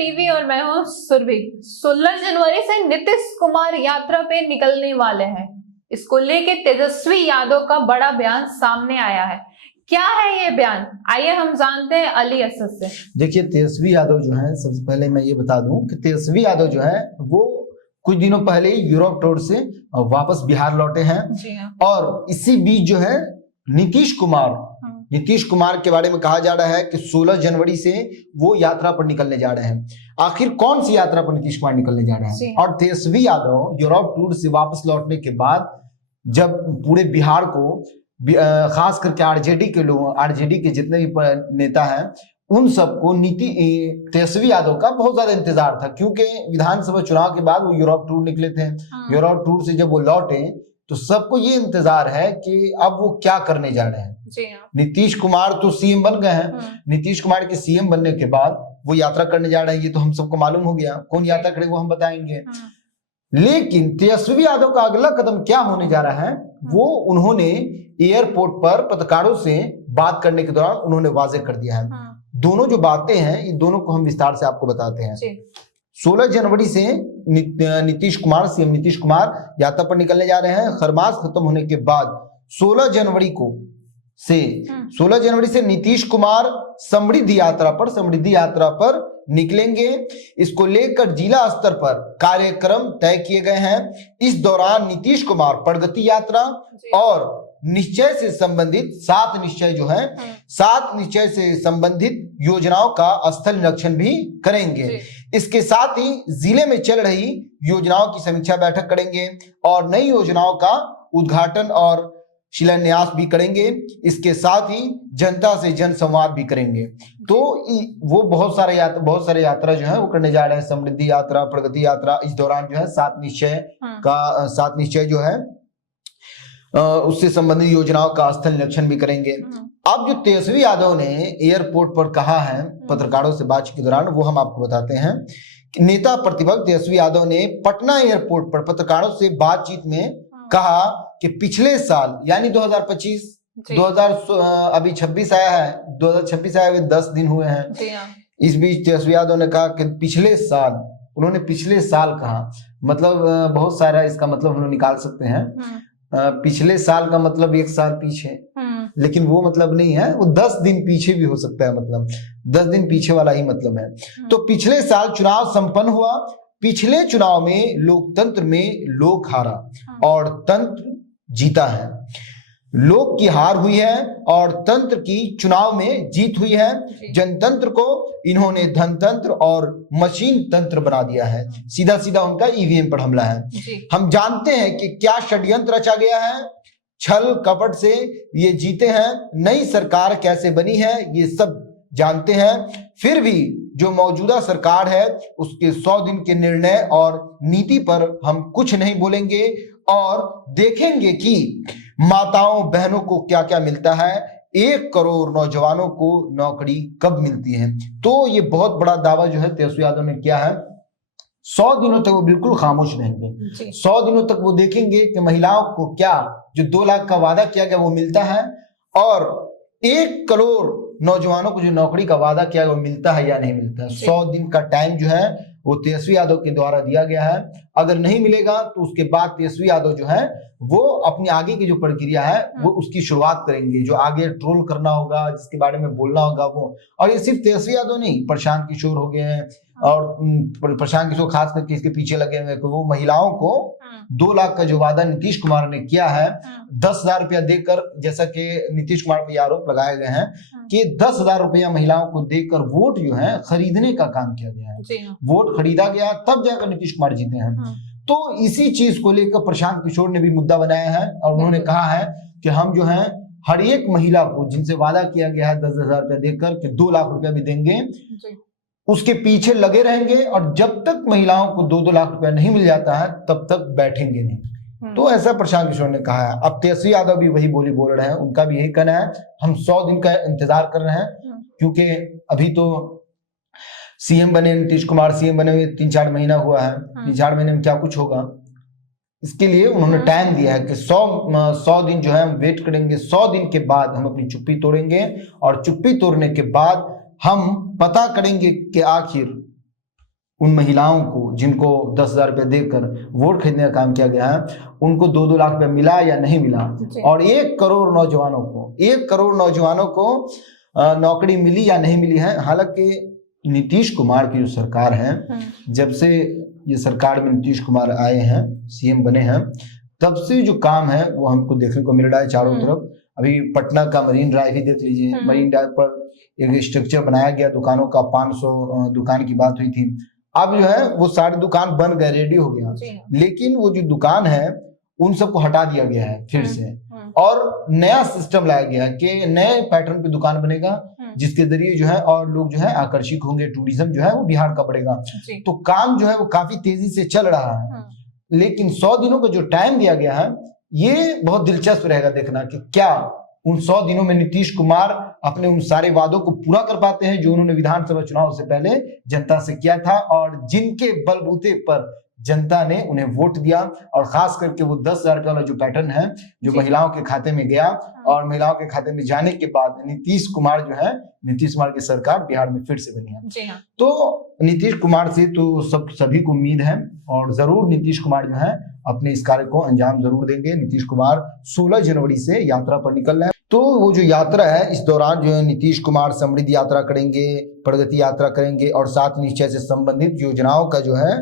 TV और मैं हूं सुरभि। 16 जनवरी से नीतीश कुमार यात्रा पे निकलने वाले हैं। इसको लेके तेजस्वी यादव का बड़ा बयान सामने आया है। क्या है ये बयान, आइए हम जानते हैं अली असद से। देखिए, तेजस्वी यादव जो है, सबसे पहले मैं ये बता दूं कि तेजस्वी यादव जो है वो कुछ दिनों पहले यूरोप टूर से वापस बिहार लौटे हैं। जी हाँ। और इसी बीच जो है नीतीश कुमार के बारे में कहा जा रहा है कि 16 जनवरी से वो यात्रा पर निकलने जा रहे हैं। आखिर कौन सी यात्रा पर नीतीश कुमार निकलने जा रहे हैं? और तेजस्वी यादव यूरोप टूर से वापस लौटने के बाद जब पूरे बिहार को, खास करके आरजेडी के जितने भी नेता हैं, उन सबको तेजस्वी यादव का बहुत ज्यादा इंतजार था, क्योंकि विधानसभा चुनाव के बाद वो यूरोप टूर निकले थे। यूरोप टूर से जब वो लौटे तो सबको ये इंतजार है कि अब वो क्या करने जा रहे हैं। नीतीश कुमार तो सीएम बन गए हैं। नीतीश कुमार के सीएम बनने के बाद वो यात्रा करने जा रहे हैं, ये तो हम सबको मालूम हो गया। कौन यात्रा करे वो हम बताएंगे। लेकिन तेजस्वी यादव का अगला कदम क्या होने जा रहा है, वो उन्होंने एयरपोर्ट पर पत्रकारों से बात करने के दौरान उन्होंने वाज़ेह कर दिया है। दोनों जो बातें हैं, ये दोनों को हम विस्तार से आपको बताते हैं। 16 जनवरी से सीएम नीतीश कुमार यात्रा पर निकलने जा रहे हैं। खरमास खत्म होने के बाद 16 जनवरी से नीतीश कुमार समृद्धि यात्रा पर निकलेंगे। इसको लेकर जिला स्तर पर कार्यक्रम तय किए गए हैं। इस दौरान नीतीश कुमार प्रगति यात्रा और निश्चय से संबंधित 7 निश्चय से संबंधित योजनाओं का स्थल निरीक्षण भी करेंगे। इसके साथ ही जिले में चल रही योजनाओं की समीक्षा बैठक करेंगे और नई योजनाओं का उद्घाटन और शिलान्यास भी करेंगे। इसके साथ ही जनता से जनसंवाद भी करेंगे। तो वो बहुत सारे यात्रा जो है वो करने जा रहे हैं। समृद्धि यात्रा, प्रगति यात्रा। इस दौरान जो है 7 निश्चय जो है उससे संबंधित योजनाओं का स्थल निरीक्षण भी करेंगे। अब जो तेजस्वी यादव ने एयरपोर्ट पर कहा है पत्रकारों से बातचीत के दौरान, वो हम आपको बताते हैं। नेता प्रतिपक्ष तेजस्वी यादव ने पटना एयरपोर्ट पर पत्रकारों से बातचीत में कहा कि पिछले साल यानी 2025 अभी 26 आया है, 2026 आया हुए 10 दिन हुए हैं। इस बीच तेजस्वी यादव ने कहा कि पिछले साल कहा, मतलब बहुत सारा इसका मतलब हम लोग निकाल सकते हैं। पिछले साल का मतलब 1 साल पीछे, लेकिन वो मतलब नहीं है, वो 10 दिन पीछे भी हो सकता है, मतलब 10 दिन पीछे वाला ही मतलब है। तो पिछले साल चुनाव संपन्न हुआ। पिछले चुनाव में लोकतंत्र में लोक हारा और तंत्र जीता है। लोक की हार हुई है और तंत्र की चुनाव में जीत हुई है। जनतंत्र को इन्होंने धनतंत्र और मशीन तंत्र बना दिया है। सीधा उनका ईवीएम पर हमला है। हम जानते हैं कि क्या षड्यंत्र रचा गया है। छल कपट से ये जीते हैं। नई सरकार कैसे बनी है ये सब जानते हैं। फिर भी जो मौजूदा सरकार है उसके 100 दिन के निर्णय और नीति पर हम कुछ नहीं बोलेंगे और देखेंगे कि माताओं बहनों को क्या क्या मिलता है। 1 करोड़ नौजवानों को नौकरी कब मिलती है। तो ये बहुत बड़ा दावा जो है तेजस्वी यादव ने किया है। 100 दिनों तक वो बिल्कुल खामोश रहेंगे। 100 दिनों तक वो देखेंगे कि महिलाओं को क्या जो 2 लाख का वादा किया गया वो मिलता है और 1 करोड़ नौजवानों को जो नौकरी का वादा किया गया वो मिलता है या नहीं मिलता है। 100 दिन का टाइम जो है वो तेजस्वी यादव के द्वारा दिया गया है। अगर नहीं मिलेगा तो उसके बाद तेजस्वी यादव जो है वो अपनी आगे की जो प्रक्रिया है वो उसकी शुरुआत करेंगे। जो आगे ट्रोल करना होगा, जिसके बारे में बोलना होगा वो। और ये सिर्फ तेजस्वी यादव नहीं, प्रशांत किशोर हो गए हैं और प्रशांत किशोर खास करके इसके पीछे लगे हुए हैं। वो महिलाओं को 2 लाख का जो वादा नीतीश कुमार ने किया है 10,000 रुपया देकर, जैसा कि नीतीश कुमार पर आरोप लगाए गए हैं कि 10,000 रुपया महिलाओं को देकर वोट जो है खरीदने का काम किया गया है। वोट खरीदा गया तब जाकर नीतीश कुमार जीते हैं। तो इसी चीज को लेकर प्रशांत किशोर ने भी मुद्दा बनाया है और उन्होंने कहा है कि हम जो है हर एक महिला को जिनसे वादा किया गया है 10,000 रुपया देकर कि 2 लाख रुपया भी देंगे, उसके पीछे लगे रहेंगे और जब तक महिलाओं को 2-2 लाख रुपया नहीं मिल जाता है तब तक बैठेंगे नहीं। तो ऐसा प्रशांत किशोर ने कहा है। अब तेजस्वी यादव भी वही बोली बोल रहे हैं। उनका भी यही कहना है, हम 100 दिन का इंतजार कर रहे हैं, क्योंकि अभी तो सीएम बने नीतीश कुमार, सीएम बने हुए 3-4 महीना हुआ है। 3-4 महीने में क्या कुछ होगा, इसके लिए उन्होंने टाइम दिया है कि 100 दिन जो है हम वेट करेंगे। 100 दिन के बाद हम अपनी चुप्पी तोड़ेंगे और चुप्पी तोड़ने के बाद हम पता करेंगे कि आखिर उन महिलाओं को जिनको 10,000 रुपये देकर वोट खरीदने का काम किया गया है, उनको 2-2 लाख रुपया मिला या नहीं मिला, और 1 करोड़ नौजवानों को नौकरी मिली या नहीं मिली है। हालांकि नीतीश कुमार की जो सरकार है, जब से ये सरकार में नीतीश कुमार आए हैं, सीएम बने हैं, तब से जो काम है वो हमको देखने को मिल रहा है चारों तरफ। अभी पटना का मरीन ड्राइव ही देख लीजिए, मरीन ड्राइव पर एक स्ट्रक्चर बनाया गया दुकानों का, 500 दुकान की बात हुई थी। अब जो है वो सारे दुकान बन गए, रेडी हो गया, लेकिन वो जो दुकान है उन सबको हटा दिया गया है फिर से, और नया सिस्टम लाया गया है कि नए पैटर्न पे दुकान बनेगा, जिसके जरिए जो है और लोग जो है आकर्षित होंगे, टूरिज्म जो है वो बिहार का बढ़ेगा। तो काम जो है वो काफी तेजी से चल रहा है, लेकिन 100 दिनों का जो टाइम दिया गया है, ये बहुत दिलचस्प रहेगा देखना कि क्या उन 100 दिनों में नीतीश कुमार अपने उन सारे वादों को पूरा कर पाते हैं जो उन्होंने विधानसभा चुनाव से पहले जनता से किया था, और जिनके बलबूते पर जनता ने उन्हें वोट दिया। और खास करके वो 10,000 रुपये वाला जो पैटर्न है, जो महिलाओं के खाते में गया, और महिलाओं के खाते में जाने के बाद नीतीश कुमार की सरकार बिहार में फिर से बनी है। तो नीतीश कुमार से तो सभी को उम्मीद है, और जरूर नीतीश कुमार जो है अपने इस कार्य को अंजाम जरूर देंगे। नीतीश कुमार 16 जनवरी से यात्रा पर निकल रहे हैं, तो वो जो यात्रा है, इस दौरान जो है नीतीश कुमार समृद्धि यात्रा करेंगे, प्रगति यात्रा करेंगे, और 7 निश्चय से संबंधित योजनाओं का जो है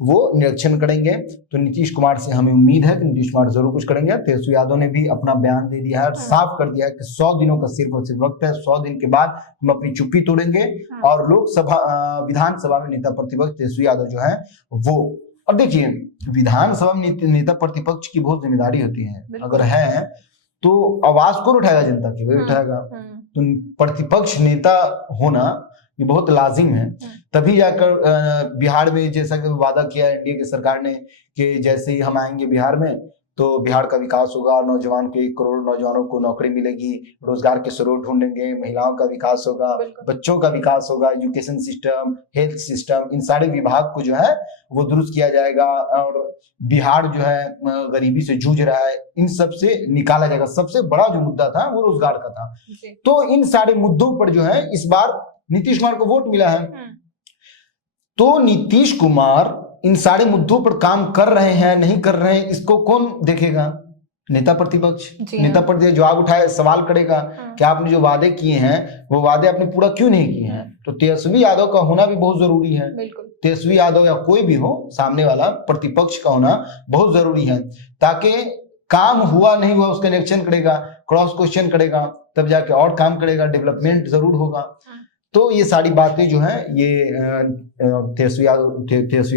वो निरीक्षण करेंगे। तो नीतीश कुमार से हमें उम्मीद है कि नीतीश कुमार जरूर कुछ करेंगे। तेजस्वी यादव ने भी अपना बयान दे दिया है, साफ कर दिया है कि 100 दिनों का सिर्फ और सिर्फ वक्त है, 100 दिन के बाद हम अपनी चुप्पी तोड़ेंगे, और लोकसभा विधानसभा में नेता प्रतिपक्ष तेजस्वी यादव जो है वो, अब देखिए विधानसभा में नेता प्रतिपक्ष की बहुत जिम्मेदारी होती है, अगर है तो आवाज कौन उठाएगा, जनता की, वही उठाएगा। तो प्रतिपक्ष नेता होना ये बहुत लाजिम है, तभी जाकर बिहार में, जैसा कि वादा किया एनडीए की सरकार ने कि जैसे ही हम आएंगे बिहार में तो बिहार का विकास होगा, नौजवान के 1 करोड़ नौजवानों को नौकरी मिलेगी, रोजगार के स्रोत ढूंढेंगे, महिलाओं का विकास होगा, बच्चों का विकास होगा, एजुकेशन सिस्टम, हेल्थ सिस्टम, इन सारे विभाग को जो है वो दुरुस्त किया जाएगा, और बिहार जो है गरीबी से जूझ रहा है, इन सब से निकाला जाएगा। सबसे बड़ा जो मुद्दा था वो रोजगार का था। तो इन सारे मुद्दों पर जो है इस बार नीतीश कुमार को वोट मिला है, तो नीतीश कुमार इन सारे मुद्दों पर काम कर रहे हैं नहीं कर रहे हैं, इसको कौन देखेगा? नेता प्रतिपक्ष। नेता प्रतिपक्ष जवाब उठाए, सवाल करेगा कि आपने जो वादे किए हैं वो वादे आपने पूरा क्यों नहीं किए हैं। तो तेजस्वी यादव का होना भी बहुत जरूरी है, तेजस्वी यादव या कोई भी हो सामने वाला, प्रतिपक्ष का होना बहुत जरूरी है, ताकि काम हुआ नहीं हुआ उसका निरीक्षण करेगा, क्रॉस क्वेश्चन करेगा, तब जाके और काम करेगा, डेवलपमेंट जरूर होगा। तो ये सारी बातें जो है ये तेजस्वी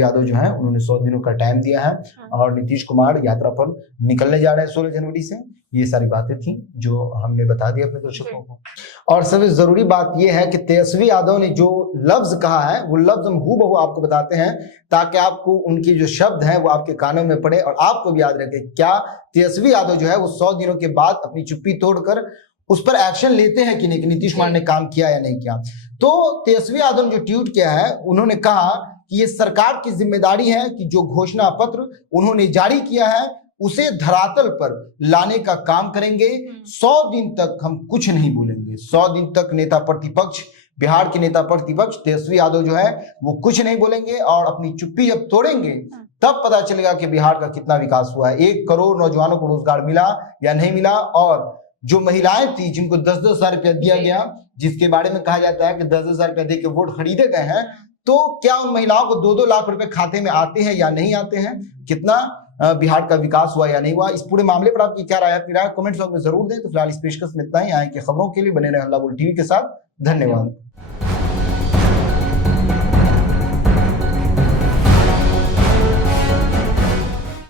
यादव जो है उन्होंने 100 दिनों का टाइम दिया है, और नीतीश कुमार यात्रा पर निकलने जा रहे हैं 16 जनवरी से। ये सारी बातें थी जो हमने बता दी अपने दर्शकों को। और सबसे जरूरी बात यह है कि तेजस्वी यादव ने जो लफ्ज कहा है वो लफ्ज हम हूबहू आपको बताते हैं, ताकि आपको उनके जो शब्द हैं वो आपके कानों में पड़े, और आपको भी याद रखे क्या तेजस्वी यादव जो है वो 100 दिनों के बाद अपनी चुप्पी तोड़कर उस पर एक्शन लेते हैं कि नहीं, कि नीतीश कुमार ने काम किया या नहीं किया। तो तेजस्वी यादव ने जो ट्वीट किया है, उन्होंने कहा कि ये सरकार की जिम्मेदारी है कि जो घोषणा पत्र उन्होंने जारी किया है उसे धरातल पर लाने का काम करेंगे। 100 दिन तक हम कुछ नहीं बोलेंगे, 100 दिन तक नेता प्रतिपक्ष, बिहार के नेता प्रतिपक्ष तेजस्वी यादव जो है वो कुछ नहीं बोलेंगे, और अपनी चुप्पी जब तोड़ेंगे तब पता चलेगा कि बिहार का कितना विकास हुआ है, 1 करोड़ नौजवानों को रोजगार मिला या नहीं मिला, और जो महिलाएं थी जिनको 10-10 हजार रुपया दिया गया, जिसके बारे में कहा जाता है कि 10-10 हजार रुपया दे के वोट खरीदे गए हैं, तो क्या उन महिलाओं को 2-2 लाख रुपए खाते में आते हैं या नहीं आते हैं, कितना बिहार का विकास हुआ या नहीं हुआ, इस पूरे मामले पर आपकी क्या राय है, अपनी राय कमेंट बॉक्स में जरूर दें। तो फिलहाल इस पेशकश में इतना ही। आए कि खबरों के लिए बने रहे हल्ला बोल टीवी के साथ। धन्यवाद।